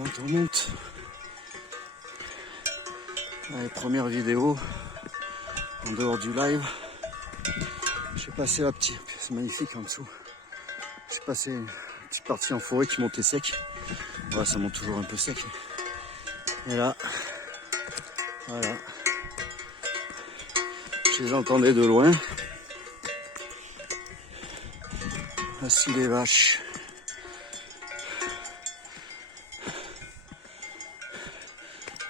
On monte. Allez, première vidéo en dehors du live. J'ai passé la petite, c'est magnifique en dessous. J'ai passé une petite partie en forêt qui montait sec. Ouais, ça monte toujours un peu sec. Et là, voilà. Je les entendais de loin. Voici les vaches.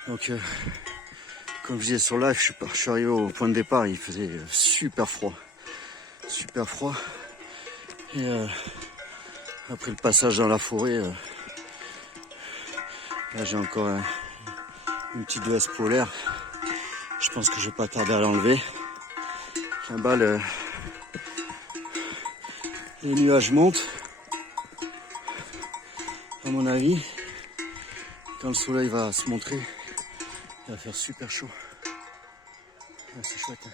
Donc, comme je disais sur live, je suis arrivé au point de départ, il faisait super froid. Super froid. Et après le passage dans la forêt, là j'ai encore une petite veste polaire. Je pense que je vais pas tarder à l'enlever. Là-bas, les nuages montent. À mon avis, quand le soleil va se montrer, il va faire super chaud. Ah, c'est chouette. Hein.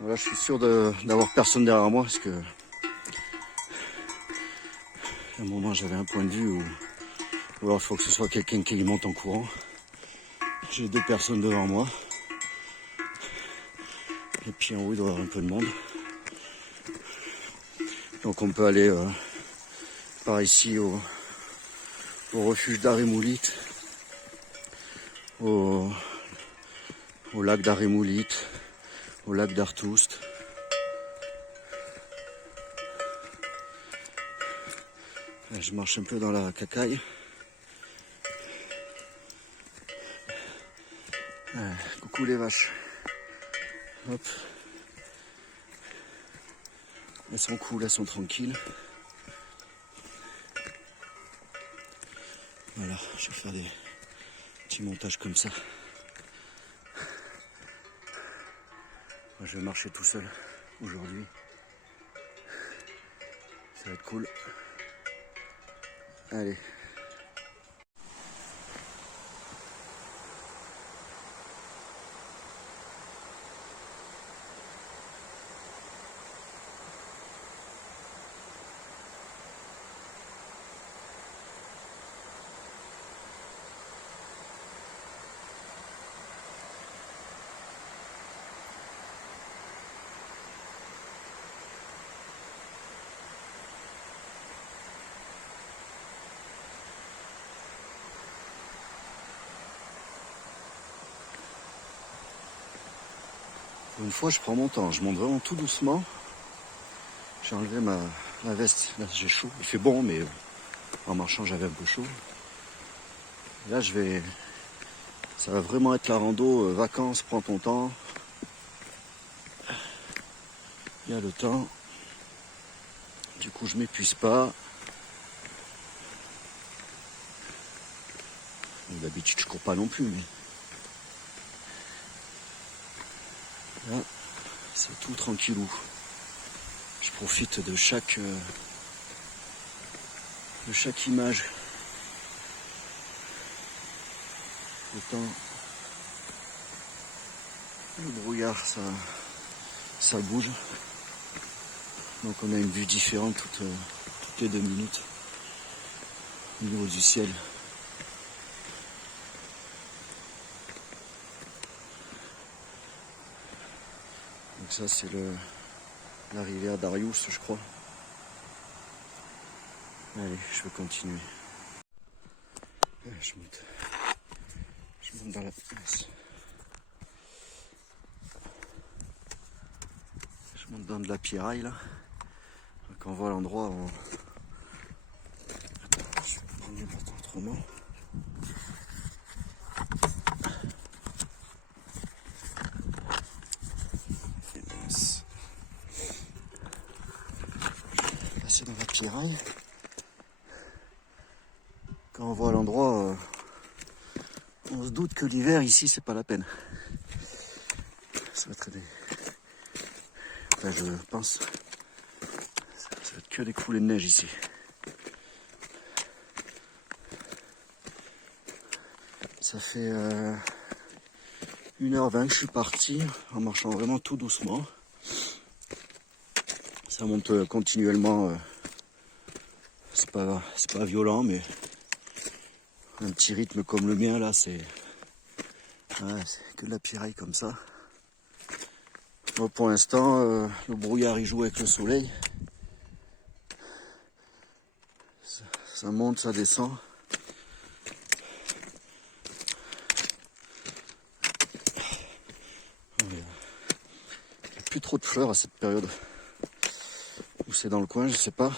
Voilà, je suis sûr d'avoir personne derrière moi parce que à un moment j'avais un point de vue où alors il faut que ce soit quelqu'un qui monte en courant. J'ai 2 personnes devant moi. Et puis en haut il doit y avoir un peu de monde. Donc on peut aller par ici au refuge d'Arémoulite, au lac d'Arémoulite, au lac d'Artoust. Là, je marche un peu dans la cacaille. Coucou les vaches. Hop. Elles sont cool, elles sont tranquilles. Voilà, je vais faire des petits montages comme ça. Moi, je vais marcher tout seul aujourd'hui. Ça va être cool. Allez. Une fois, je prends mon temps, je monte vraiment tout doucement. J'ai enlevé la veste, là j'ai chaud. Il fait bon, mais en marchant j'avais un peu chaud. Là, ça va vraiment être la rando, vacances, prends ton temps. Il y a le temps. Du coup, je m'épuise pas. D'habitude, je cours pas non plus, mais là, c'est tout tranquillou. Je profite de chaque image. Le temps, le brouillard, ça bouge. Donc on a une vue différente toutes les 2 minutes au niveau du ciel. Donc ça c'est la rivière d'Arius, je crois. Allez, je vais continuer. Je monte dans la place. Je monte dans de la pierraille là. Donc on voit l'endroit où... Attends, je vais prendre les bottes autrement. Passer dans la pierraille. Quand on voit l'endroit, on se doute que l'hiver ici c'est pas la peine. Ça va être enfin, je pense, ça va être que des coulées de neige ici. Ça fait 1h20 que je suis parti en marchant vraiment tout doucement. Ça monte continuellement C'est pas violent, mais un petit rythme comme le mien là, c'est que de la piraille comme ça. Moi, pour l'instant, le brouillard il joue avec le soleil. Ça monte, ça descend. Il n'y a plus trop de fleurs à cette période. Ou c'est dans le coin, je sais pas.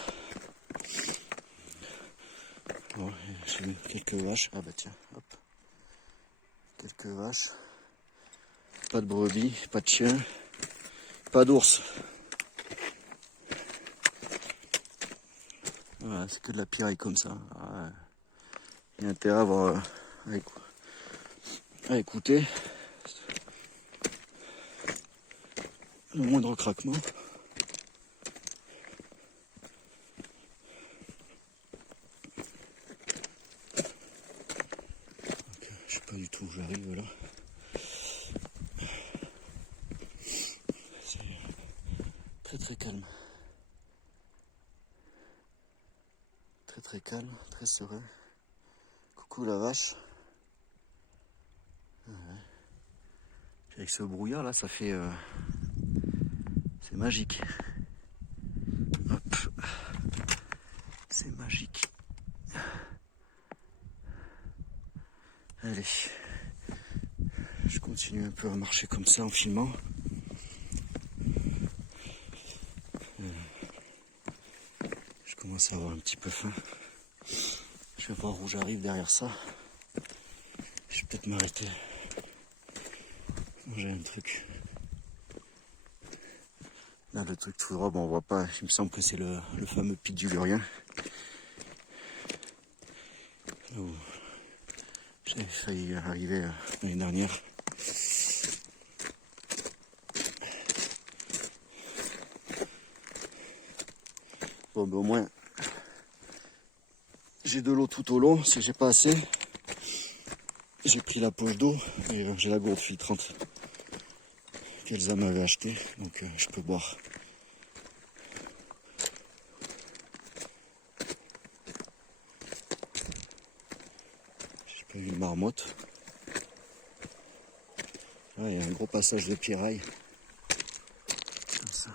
Bon, j'ai mis quelques vaches. Ah bah tiens, hop. Quelques vaches. Pas de brebis, pas de chiens, pas d'ours. Voilà, c'est que de la piraille comme ça. Il y a intérêt à avoir à écouter le moindre craquement. Je sais pas du tout où j'arrive là. C'est très très calme. Très très calme, très serein. Coucou la vache. Ouais. Avec ce brouillard là, ça fait... c'est magique. Hop. C'est magique. Allez. Je continue un peu à marcher comme ça en filmant. Je commence à avoir un petit peu faim. Je vais voir où j'arrive derrière ça. Je vais peut-être m'arrêter. Manger un truc. Là, le truc tout droit, bon, on voit pas. Il me semble que c'est le fameux pic du Lurien. Où j'ai failli arriver l'année dernière. Bon, ben au moins, j'ai de l'eau tout au long. Si j'ai pas assez, j'ai pris la poche d'eau et j'ai la gourde filtrante qu'Elsa m'avait achetée, donc je peux boire. J'ai pas vu une marmotte. Là, il y a un gros passage de piraille. Comme ça.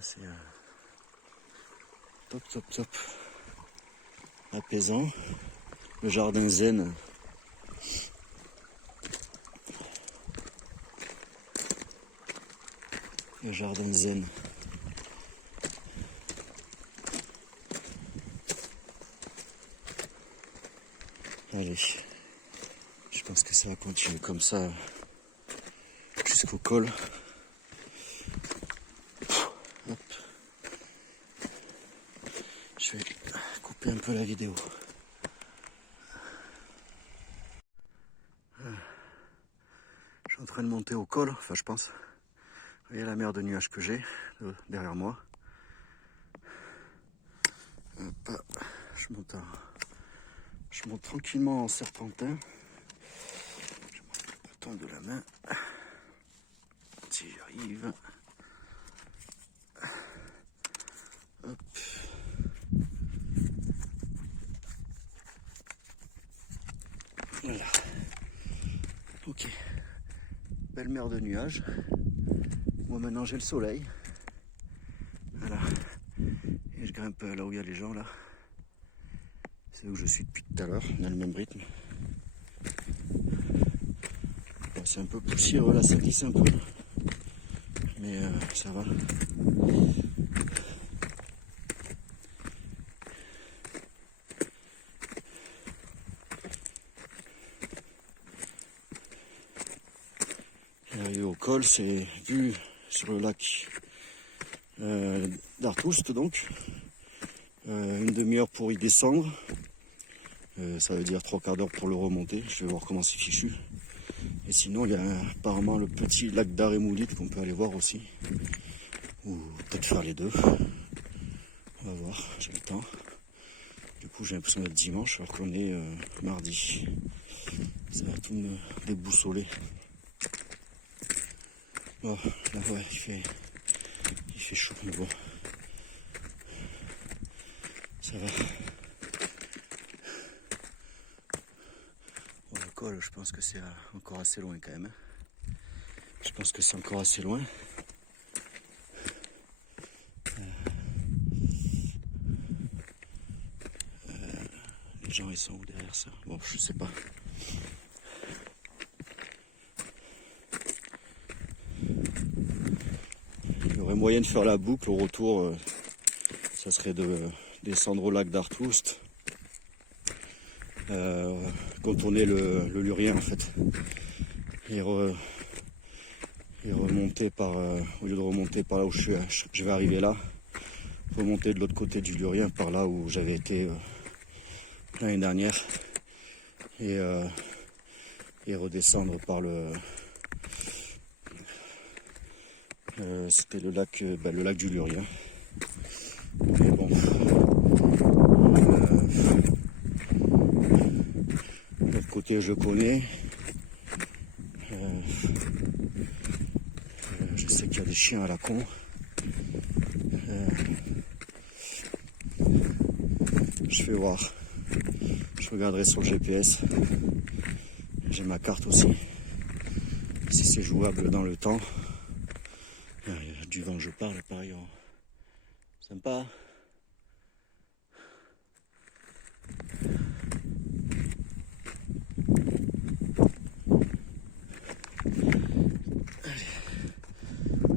C'est top, top, top. Apaisant. Le jardin zen. Le jardin zen. Allez. Je pense que ça va continuer comme ça jusqu'au col. Hop. Je vais couper un peu la vidéo. Je suis en train de monter au col, enfin je pense. Vous voyez la mer de nuages que j'ai derrière moi. Hop. Je monte tranquillement en serpentin. Je monte le bâton de la main. Si j'arrive. Hop. Voilà. Ok. Belle mer de nuages. Moi maintenant j'ai le soleil. Voilà. Et je grimpe là où il y a les gens là. C'est où je suis depuis tout à l'heure. On a le même rythme. Bon, c'est un peu poussiéreux là, ça glisse un peu. Mais ça va. Arrivé au col, c'est vu sur le lac d'Artoust donc. Une demi-heure pour y descendre. Ça veut dire 3/4 d'heure pour le remonter. Je vais voir comment c'est fichu. Et sinon, il y a apparemment le petit lac d'Arémoulite qu'on peut aller voir aussi. Ou peut-être faire les deux. On va voir, j'ai le temps. Du coup, j'ai l'impression d'être dimanche alors qu'on est mardi. Ça va tout me déboussoler. Oh, là, ouais, il fait chaud, mais bon. Ça va. Bon, le col, je pense que c'est encore assez loin quand même. Je pense que c'est encore assez loin. Les gens, ils sont où derrière ça? Bon, je sais pas. Il y aurait moyen de faire la boucle au retour. Ça serait de descendre au lac d'Arthoust. Contourner le Lurien en fait. Et remonter par, au lieu de remonter par là où je vais arriver là, remonter de l'autre côté du Lurien par là où j'avais été l'année dernière et redescendre par c'était le lac du Lurien. Mais bon, l'autre côté je le connais. Je sais qu'il y a des chiens à la con. Je vais voir. Je regarderai sur le GPS. J'ai ma carte aussi. Si c'est jouable dans le temps. Il y a du vent, je parle, pareil. Sympa. Allez.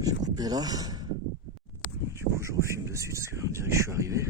J'ai coupé là. Du coup, je refilme de suite parce qu'on dirait que je suis arrivé.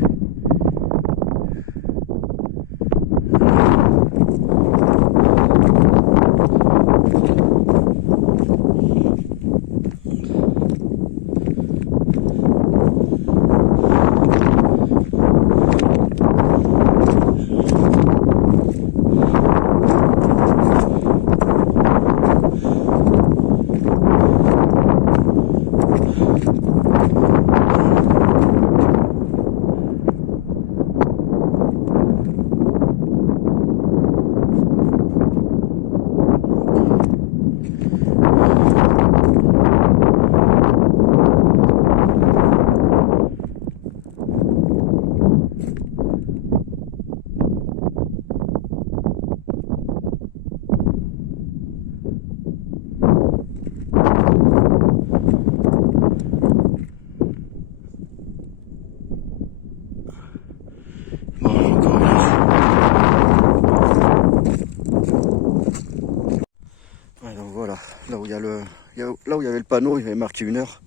Là où il y a là où il y avait le panneau, il avait marqué 1 heure.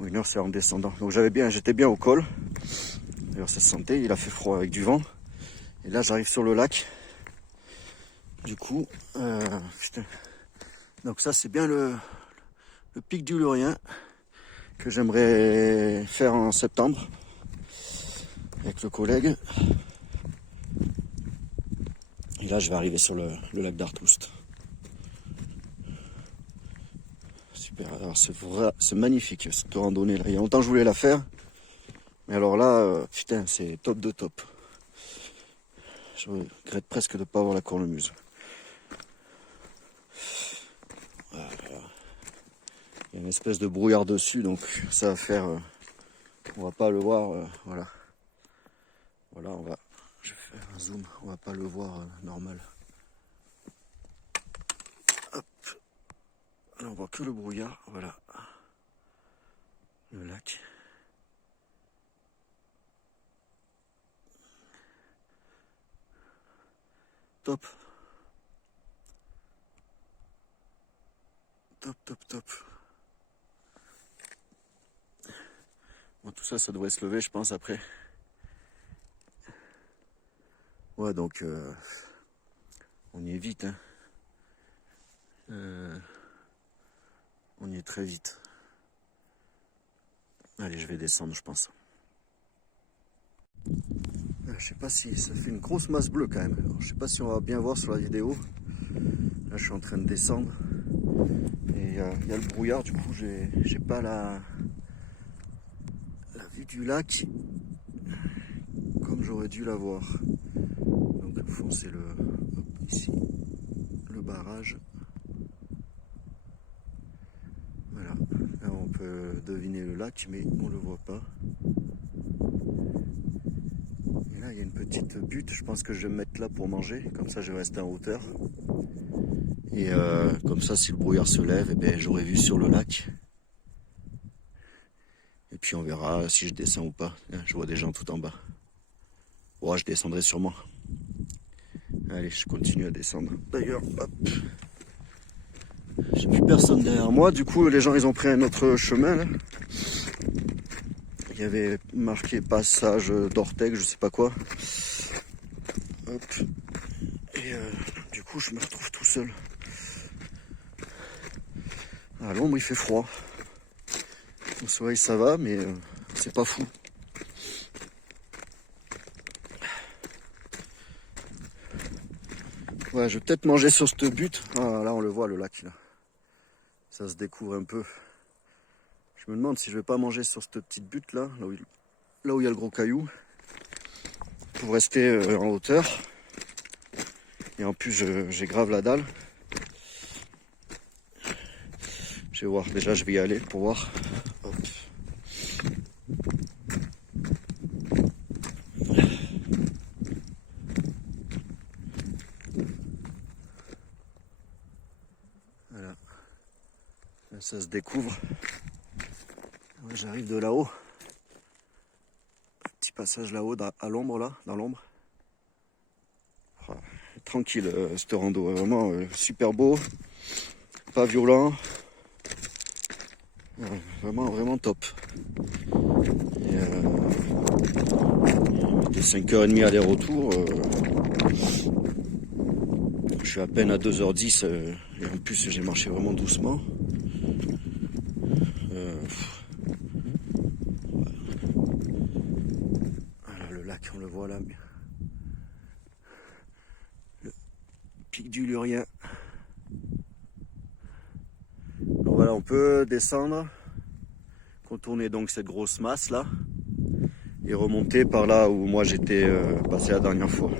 1 heure, c'est en descendant. Donc j'étais bien au col. D'ailleurs, ça se sentait, il a fait froid avec du vent. Et là, j'arrive sur le lac. Du coup, putain. Donc ça, c'est bien le pic du Lurien que j'aimerais faire en septembre avec le collègue. Et là, je vais arriver sur le lac d'Arthoust. Super, alors c'est magnifique cette randonnée là. Il y a longtemps que je voulais la faire. Mais alors là, putain, c'est top de top. Je regrette presque de ne pas avoir la cornemuse. Voilà. Il y a une espèce de brouillard dessus, donc ça va faire... on va pas le voir, voilà. Voilà, je vais faire un zoom, on va pas le voir normal. Hop. Alors on voit que le brouillard, voilà. Le lac. Top. Top, top, top. Bon, tout ça, ça devrait se lever, je pense, après. Ouais, donc, on y est vite, hein. On y est très vite. Allez, je vais descendre, je pense. Je sais pas si ça fait une grosse masse bleue quand même. Alors, je sais pas si on va bien voir sur la vidéo. Là, je suis en train de descendre. Et il y a le brouillard, du coup, j'ai pas la vue du lac comme j'aurais dû l'avoir. Donc, au fond, c'est ici, le barrage. Voilà. peut deviner le lac, mais on le voit pas. Et là, il y a une petite butte. Je pense que je vais me mettre là pour manger. Comme ça, je vais rester en hauteur. Et comme ça, si le brouillard se lève, eh ben, j'aurai vu sur le lac. Et puis on verra si je descends ou pas. Je vois des gens tout en bas. Ouais, je descendrai sûrement. Allez, je continue à descendre. D'ailleurs, hop. J'ai plus personne derrière moi. Du coup, les gens, ils ont pris un autre chemin, là. Il y avait marqué passage d'Ortec, je sais pas quoi. Hop. Et du coup, je me retrouve tout seul. À l'ombre, il fait froid. Au soleil, ça va, mais c'est pas fou. Ouais, je vais peut-être manger sur cette butte. Ah, là, on le voit, le lac, là. Ça se découvre un peu. Je me demande si je vais pas manger sur cette petite butte, là où il y a le gros caillou. Pour rester en hauteur. Et en plus, j'ai grave la dalle. Je vais voir, déjà, je vais y aller pour voir. Hop. Voilà. Là, ça se découvre. Ouais, j'arrive de là-haut. Petit passage là-haut, à l'ombre, là, dans l'ombre. Tranquille, cette rando, vraiment super beau. Pas violent. Vraiment, vraiment top. Et, des 5h30 aller-retour. Je suis à peine à 2h10 et en plus j'ai marché vraiment doucement. Voilà, le lac, on le voit là. Le pic du Lurien. Donc voilà, on peut descendre, contourner donc cette grosse masse là et remonter par là où moi j'étais passé la dernière fois.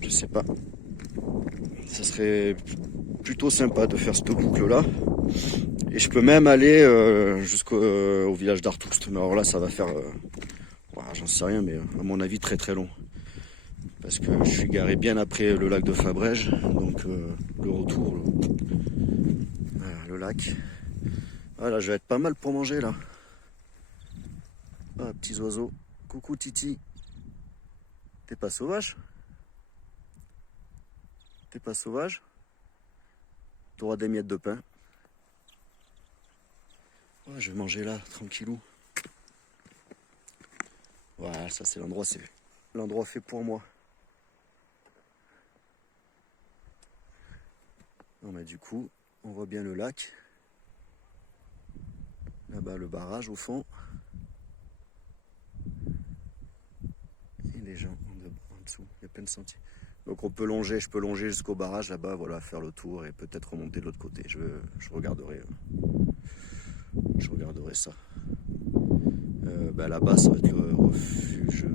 Je sais pas. Ça serait plutôt sympa de faire cette boucle là. Et je peux même aller jusqu'au village d'Artoust. Mais alors là, ça va faire, j'en sais rien, mais à mon avis très très long. Parce que je suis garé bien après le lac de Fabrège. Donc le retour, voilà, le lac. Voilà, je vais être pas mal pour manger là. Ah, petits oiseaux. Coucou Titi. T'es pas sauvage? T'es pas sauvage? T'auras des miettes de pain. Ouais, je vais manger là, tranquillou. Voilà, ça c'est l'endroit fait pour moi. Non mais du coup, on voit bien le lac. Là-bas le barrage au fond. Et les gens en dessous, il y a plein de sentiers. Donc on peut longer, je peux longer jusqu'au barrage là-bas, voilà, faire le tour et peut-être remonter de l'autre côté. Je regarderai ça. Là-bas, ça va être le refuge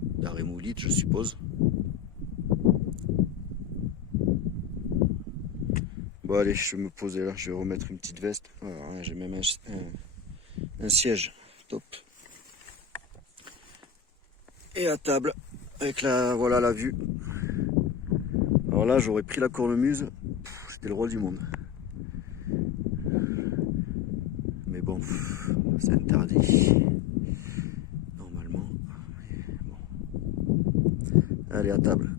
d'Arémoulite, je suppose. Bon allez, je vais me poser là, je vais remettre une petite veste. Voilà, j'ai même un siège, top. Et à table, avec voilà la vue. Alors là, j'aurais pris la cornemuse, c'était le roi du monde. Mais bon, c'est interdit. Normalement. Bon. Allez, à table.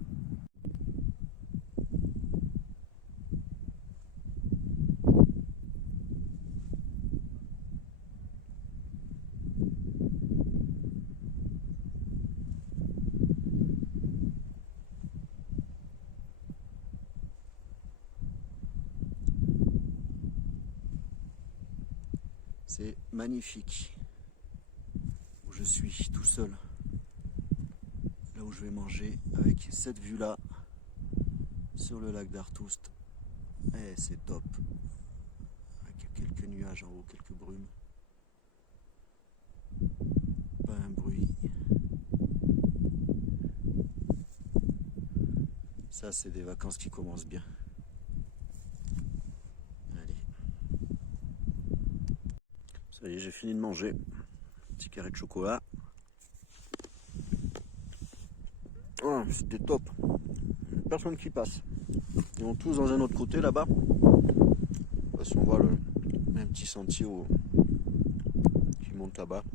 C'est magnifique. Où je suis tout seul. Là où je vais manger avec cette vue là sur le lac d'Artoust. Eh, c'est top. Avec quelques nuages en haut, quelques brumes. Pas un bruit. Ça, c'est des vacances qui commencent bien. Ça y est, j'ai fini de manger. Petit carré de chocolat. Oh, c'était top. Personne qui passe. Ils vont tous dans un autre côté là-bas. Parce qu'on voit le même petit sentier qui monte là-bas.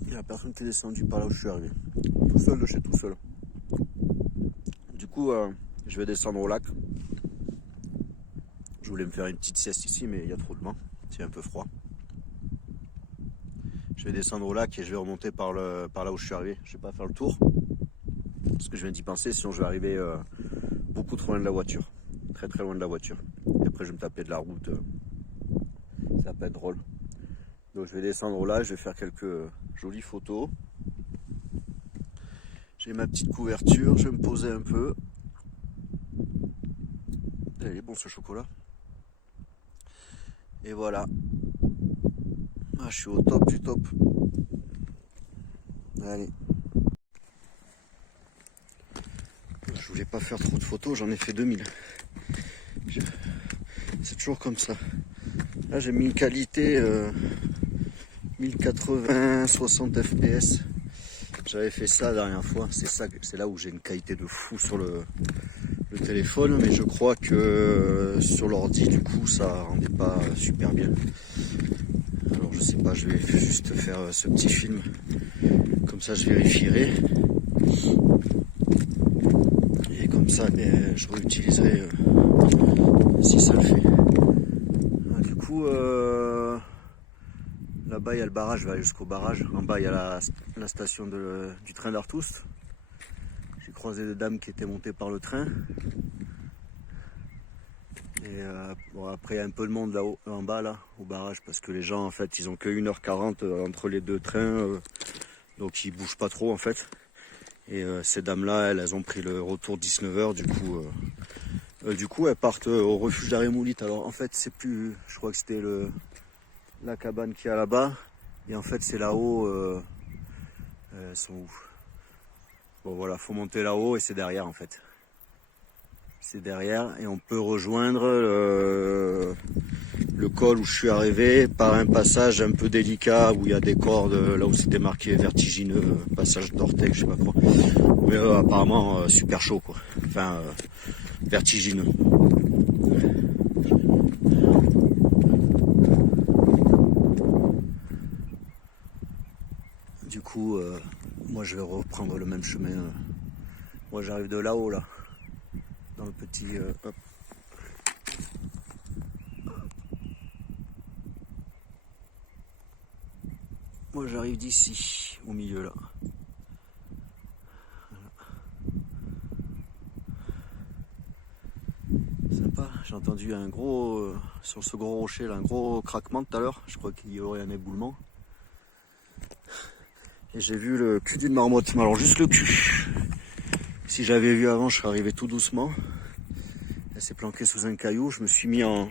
Il n'y a personne qui est descendu par là où je suis arrivé. Tout seul de chez tout seul. Du coup, je vais descendre au lac. Je voulais me faire une petite sieste ici, mais il y a trop de vent. C'est un peu froid. Je vais descendre au lac et je vais remonter par là où je suis arrivé. Je vais pas faire le tour. Parce que je viens d'y penser, sinon je vais arriver beaucoup trop loin de la voiture. Très très loin de la voiture. Et après je vais me taper de la route. Ça va pas être drôle. Donc je vais descendre au lac, je vais faire quelques jolies photos. J'ai ma petite couverture, je vais me poser un peu. Il est bon ce chocolat. Et voilà. Ah, je suis au top du top. Allez. Je voulais pas faire trop de photos, j'en ai fait 2000. C'est toujours comme ça. Là j'ai mis une qualité 1080 60 fps. J'avais fait ça la dernière fois. C'est là où j'ai une qualité de fou sur le téléphone, mais je crois que sur l'ordi du coup ça rendait pas super bien. Alors je sais pas, je vais juste faire ce petit film, comme ça je vérifierai et comme ça je réutiliserai si ça le fait. Du coup là-bas il y a le barrage, je vais aller jusqu'au barrage. En bas il y a la station du train d'Artoust. J'ai croisé des dames qui étaient montées par le train. Et bon, après il y a un peu de monde là-haut, en bas là, au barrage, parce que les gens en fait ils ont que 1h40 entre les deux trains, donc ils bougent pas trop en fait. Et ces dames là, elles ont pris le retour 19h, du coup elles partent au refuge d'Arémoulite. Alors en fait c'est plus, je crois que c'était la cabane qu'il y a là-bas, et en fait c'est là-haut, elles sont où? Bon voilà, faut monter là-haut et c'est derrière en fait. C'est derrière et on peut rejoindre le col où je suis arrivé par un passage un peu délicat où il y a des cordes, là où c'était marqué vertigineux, passage d'Ortec, je sais pas quoi. Mais apparemment super chaud quoi. Enfin vertigineux. Du coup, moi je vais reprendre le même chemin. Moi j'arrive de là-haut là. Dans le petit hop. Moi j'arrive d'ici, au milieu là. Voilà. Sympa, j'ai entendu un gros, sur ce gros rocher là, un gros craquement tout à l'heure. Je crois qu'il y aurait un éboulement. Et j'ai vu le cul d'une marmotte, mais alors juste le cul. Si j'avais vu avant, je serais arrivé tout doucement. Elle s'est planquée sous un caillou, je me suis mis à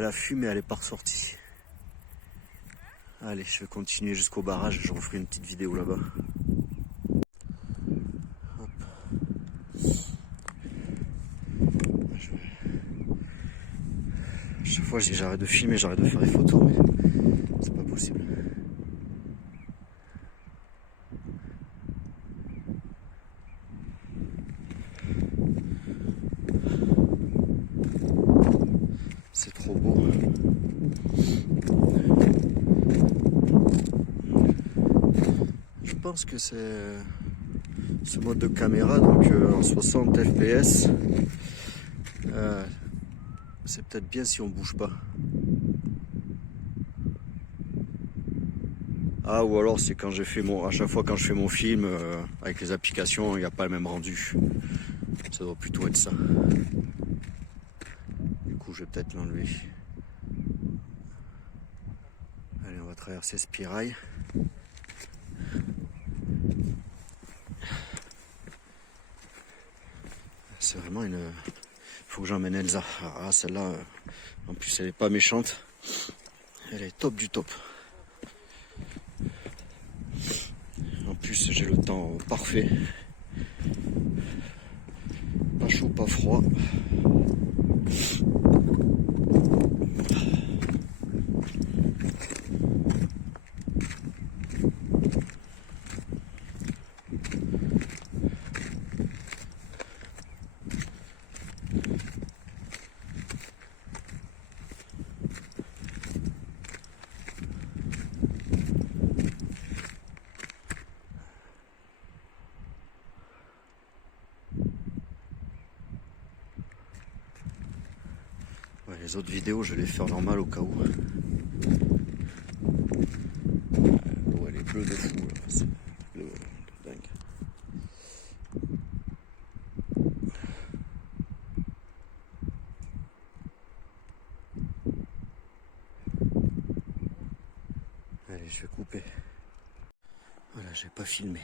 l'affût, mais elle n'est pas ressortie. Allez, je vais continuer jusqu'au barrage, je referai une petite vidéo là-bas. Chaque fois je dis j'arrête de filmer, j'arrête de faire des photos, mais c'est pas possible. C'est trop beau. Je pense que c'est ce mode de caméra, donc en 60 fps. C'est peut-être bien si on bouge pas. Ah, ou alors c'est quand j'ai fait à chaque fois quand je fais mon film avec les applications, il n'y a pas le même rendu. Ça doit plutôt être ça. Du coup, je vais peut-être l'enlever. Allez, on va traverser Spirail. C'est vraiment une... Faut que j'emmène Elsa. Ah, celle-là, en plus, elle est pas méchante. Elle est top du top. En plus, j'ai le temps parfait. Pas chaud, pas froid. Les autres vidéos, je vais les faire normal au cas où. L'eau elle est bleue de fou, là. C'est bleu de dingue. Allez, je vais couper. Voilà, j'ai pas filmé.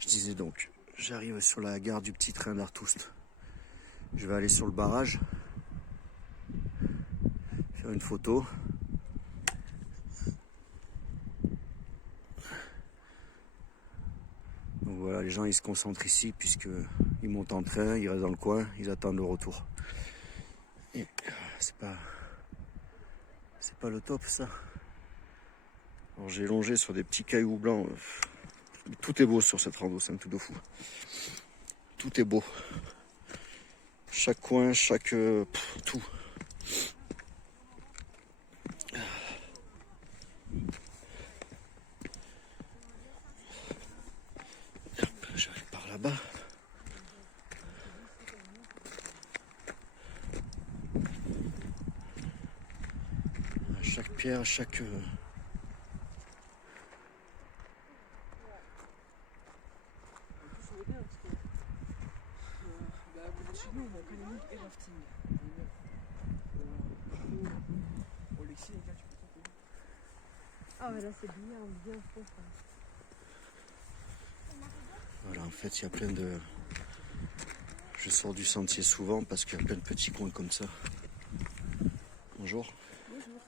Je disais donc, j'arrive sur la gare du petit train d'Artoust. Je vais aller sur le barrage, faire une photo. Donc voilà, les gens ils se concentrent ici puisqu'ils montent en train, ils restent dans le coin, ils attendent le retour. Et c'est pas le top ça. Alors j'ai longé sur des petits cailloux blancs. Tout est beau sur cette rando, c'est un truc de fou. Tout est beau. Chaque coin, tout. J'arrive par là-bas. À chaque pierre, à chaque... Ah ouais, là c'est bien fort. Voilà, en fait, il y a plein de... Je sors du sentier souvent parce qu'il y a plein de petits coins comme ça. Bonjour. Bonjour.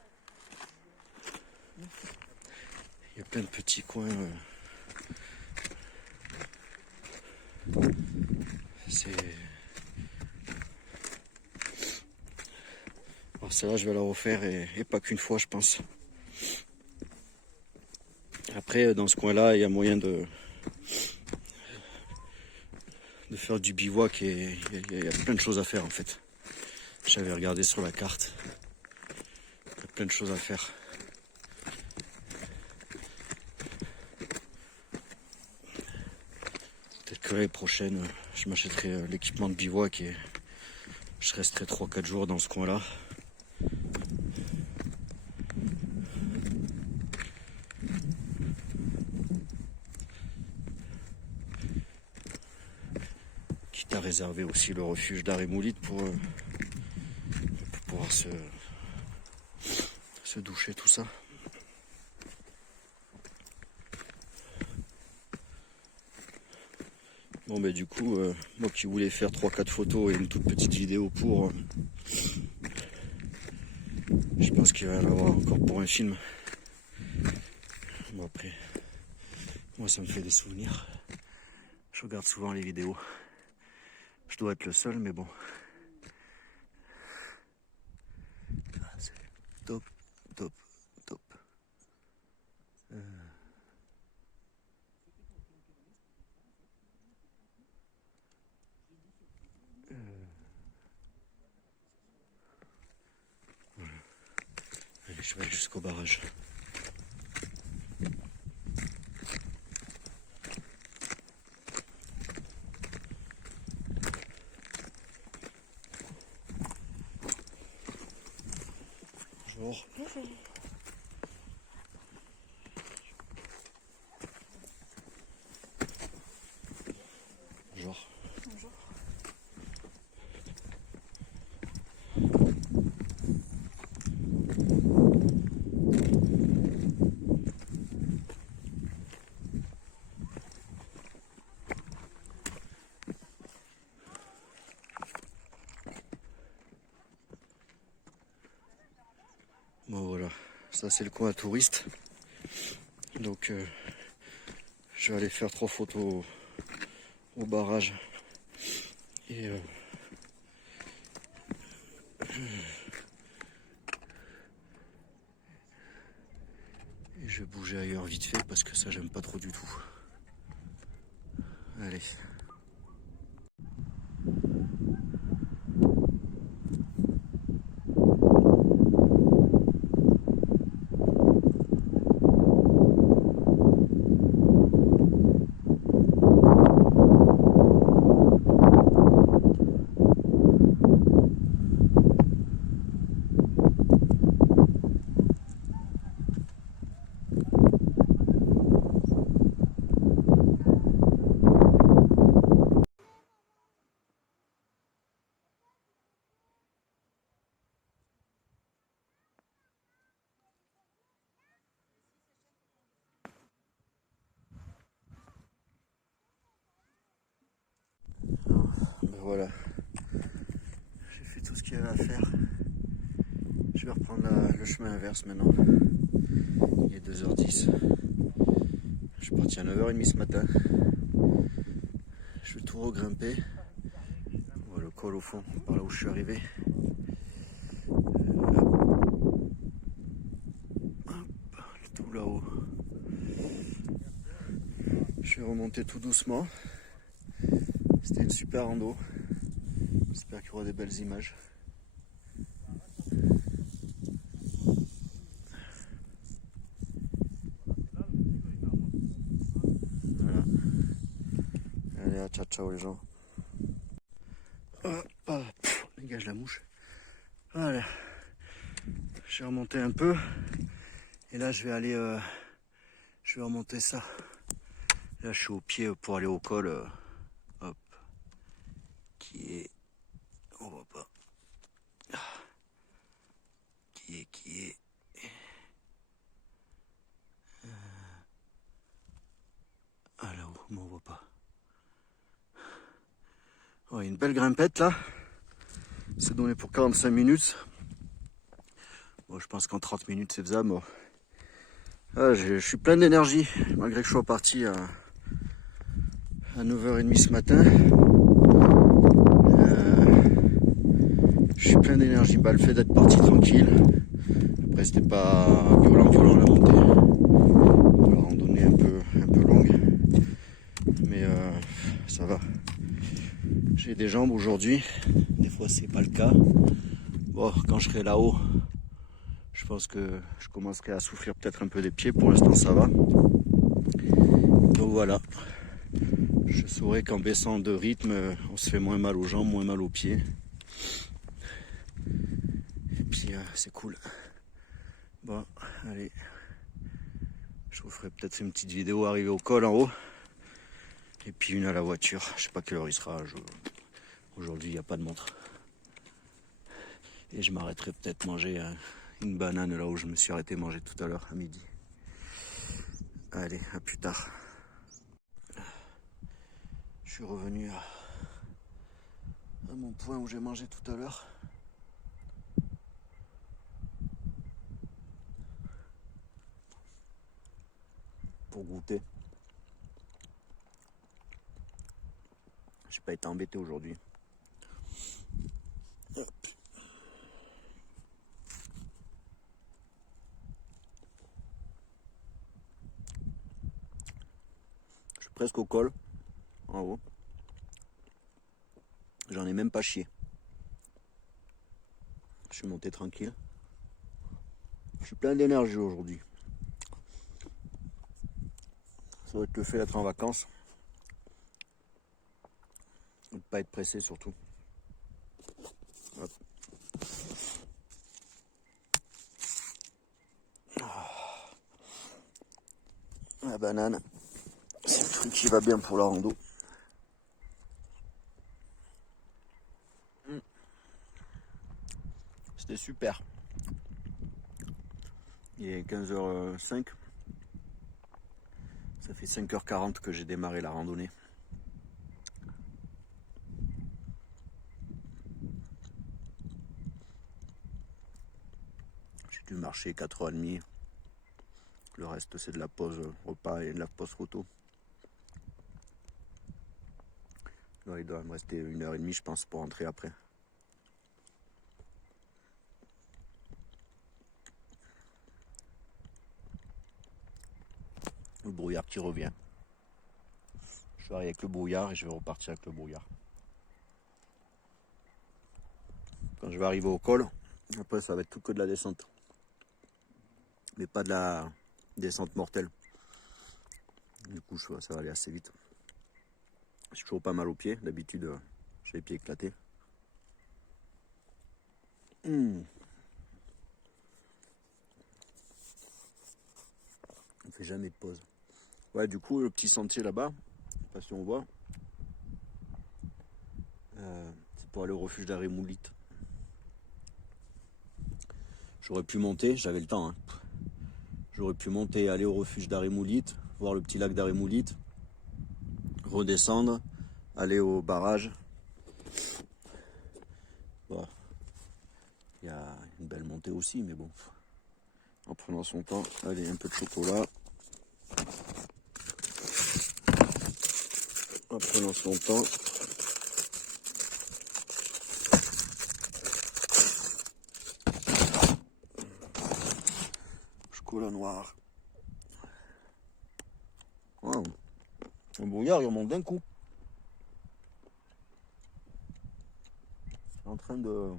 Il y a plein de petits coins. C'est... Alors celle-là, je vais la refaire et pas qu'une fois, je pense. Après, dans ce coin-là, il y a moyen de faire du bivouac et il y a plein de choses à faire en fait. J'avais regardé sur la carte. Il y a plein de choses à faire. Peut-être que l'année prochaine, je m'achèterai l'équipement de bivouac et je resterai 3-4 jours dans ce coin-là. Quitte à réserver aussi le refuge d'Arémoulite pour pouvoir se doucher, tout ça. Bon ben du coup, moi qui voulais faire 3-4 photos et une toute petite vidéo pour... je pense qu'il va y en avoir encore pour un film. Bon après, moi ça me fait des souvenirs. Je regarde souvent les vidéos. Je dois être le seul, mais bon. Ah, c'est top, top, top. Voilà. Allez, je vais aller jusqu'au barrage. Bonjour. Bonjour. Bonjour. Bonjour. Bon voilà, ça c'est le coin à touristes. Donc je vais aller faire 3 photos au barrage. Et je vais bouger ailleurs vite fait parce que ça j'aime pas trop du tout. Allez. voilà. J'ai fait tout ce qu'il y avait à faire. Je vais reprendre le chemin inverse maintenant. Il est 2h10. Je suis parti à 9h30 ce matin. Je vais tout regrimper. On voit le col au fond, par là où je suis arrivé. Tout là-haut. Je vais remonter tout doucement. C'était une super rando. J'espère qu'il y aura des belles images. Voilà. Allez, ciao ciao les gens. Hop, dégage la mouche. Voilà. J'ai remonté un peu. Et là je vais aller je vais remonter ça. Là je suis au pied pour aller au col. Hop. Qui est. On voit pas. Qui est. Ah là-haut, mais on voit pas. Ouais, une belle grimpette là. C'est donné pour 45 minutes. Bon, je pense qu'en 30 minutes c'est faisable. Bon. Ah, je suis plein d'énergie, malgré que je sois parti à 9h30 ce matin. Je suis plein d'énergie. Bah, le fait d'être parti tranquille. Après, c'était pas violent la montée. La randonnée un peu longue. Mais ça va. J'ai des jambes aujourd'hui. Des fois, c'est pas le cas. Bon, quand je serai là-haut, je pense que je commencerai à souffrir peut-être un peu des pieds. Pour l'instant, ça va. Donc voilà. Je saurais qu'en baissant de rythme, on se fait moins mal aux jambes, moins mal aux pieds. Et puis c'est cool. Bon, allez. Je vous ferai peut-être une petite vidéo arrivée au col en haut. Et puis une à la voiture. Je sais pas quelle heure il sera. Aujourd'hui, il n'y a pas de montre. Et je m'arrêterai peut-être manger une banane là où je me suis arrêté manger tout à l'heure à midi. Allez, à plus tard. Je suis revenu à mon point où j'ai mangé tout à l'heure. Pour goûter. J'ai pas été embêté aujourd'hui. Je suis presque au col, en haut. J'en ai même pas chié. Je suis monté tranquille. Je suis plein d'énergie aujourd'hui. Ça doit être le fait d'être en vacances. Et de pas être pressé surtout. Hop. La banane, c'est le truc qui va bien pour la rando. C'était super. Il est 15h05. Ça fait 5h40 que j'ai démarré la randonnée. J'ai dû marcher 4h30. Le reste c'est de la pause repas et de la pause photo. Là, il doit me rester 1h30 je pense pour rentrer après. Le brouillard qui revient. Je vais arriver avec le brouillard et je vais repartir avec le brouillard. Quand je vais arriver au col, après ça va être tout que de la descente. Mais pas de la descente mortelle. Du coup ça va aller assez vite. J'ai toujours pas mal aux pieds. D'habitude j'ai les pieds éclatés. On fait jamais de pause. Ouais, du coup le petit sentier là-bas, je sais pas si on voit, c'est pour aller au refuge d'Arémoulite. J'aurais pu monter, j'avais le temps, hein. J'aurais pu monter, aller au refuge d'Arémoulite, voir le petit lac d'Arémoulite, redescendre, aller au barrage Bah, il y a une belle montée aussi, mais bon. En prenant son temps, allez, un peu de chocolat. En prenant son temps. Chocolat noir. Wow. Le brouillard, il remonte d'un coup. En train de...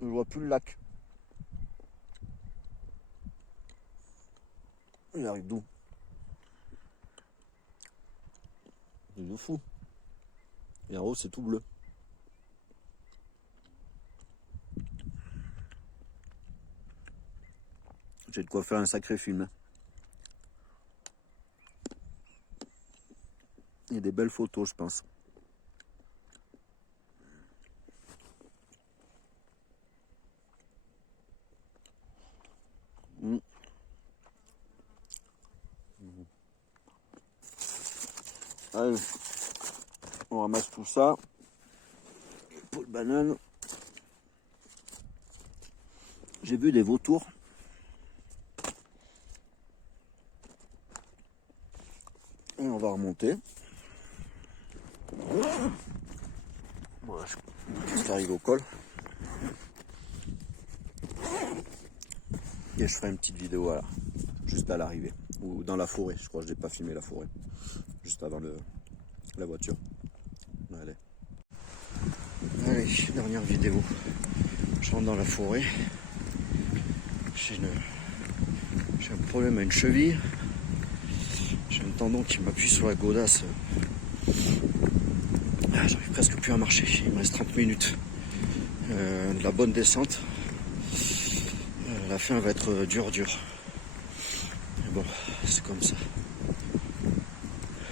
Je vois plus le lac. Il arrive d'où? Il est fou. Et en haut, c'est tout bleu. J'ai de quoi faire un sacré film. Hein. Il y a des belles photos, je pense. Allez, on ramasse tout ça. Pour le banane. J'ai vu des vautours. Et on va remonter. Voilà, ce qui arrive au col. Et je ferai une petite vidéo là, juste à l'arrivée. Ou dans la forêt, je crois que je n'ai pas filmé la forêt. Juste avant la voiture. Allez. Allez, dernière vidéo. Je rentre dans la forêt. J'ai un problème à une cheville. J'ai un tendon qui m'appuie sur la godasse. J'arrive presque plus à marcher. Il me reste 30 minutes. De la bonne descente. La fin va être dur. Mais bon, c'est comme ça.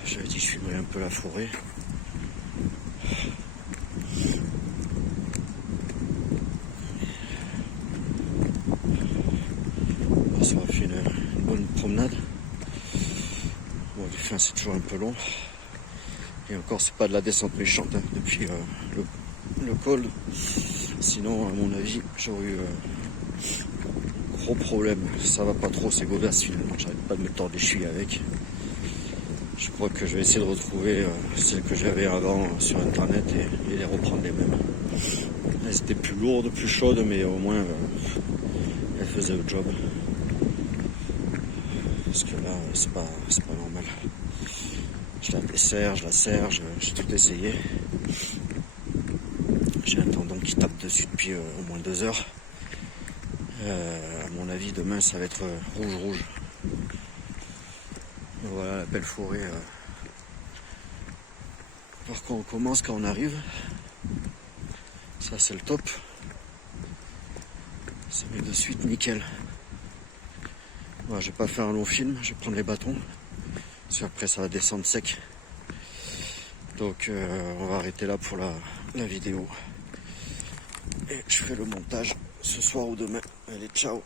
J'avais dit que je filmerais un peu la forêt. Ça m'a fait une bonne promenade. Bon, les fins c'est toujours un peu long. Et encore c'est pas de la descente méchante hein, depuis le col. Sinon à mon avis j'aurais eu gros problème. Ça va pas trop ces godasses finalement. J'arrête pas de me tordre les chevilles avec. Je crois que je vais essayer de retrouver celles que j'avais avant sur internet et les reprendre les mêmes. Elles étaient plus lourdes, plus chaudes, mais au moins elles faisaient le job. Parce que là, c'est pas normal. Je la desserre, je la serre, j'ai tout essayé. J'ai un tendon qui tape dessus depuis au moins 2 heures. À mon avis, demain, ça va être rouge. Voilà la belle forêt. Par quoi on commence quand on arrive. Ça, c'est le top. Ça met de suite nickel. Voilà, je vais pas faire un long film, je vais prendre les bâtons. Parce qu'après, ça va descendre sec. Donc, on va arrêter là pour la vidéo. Et je fais le montage ce soir ou demain. Allez, ciao!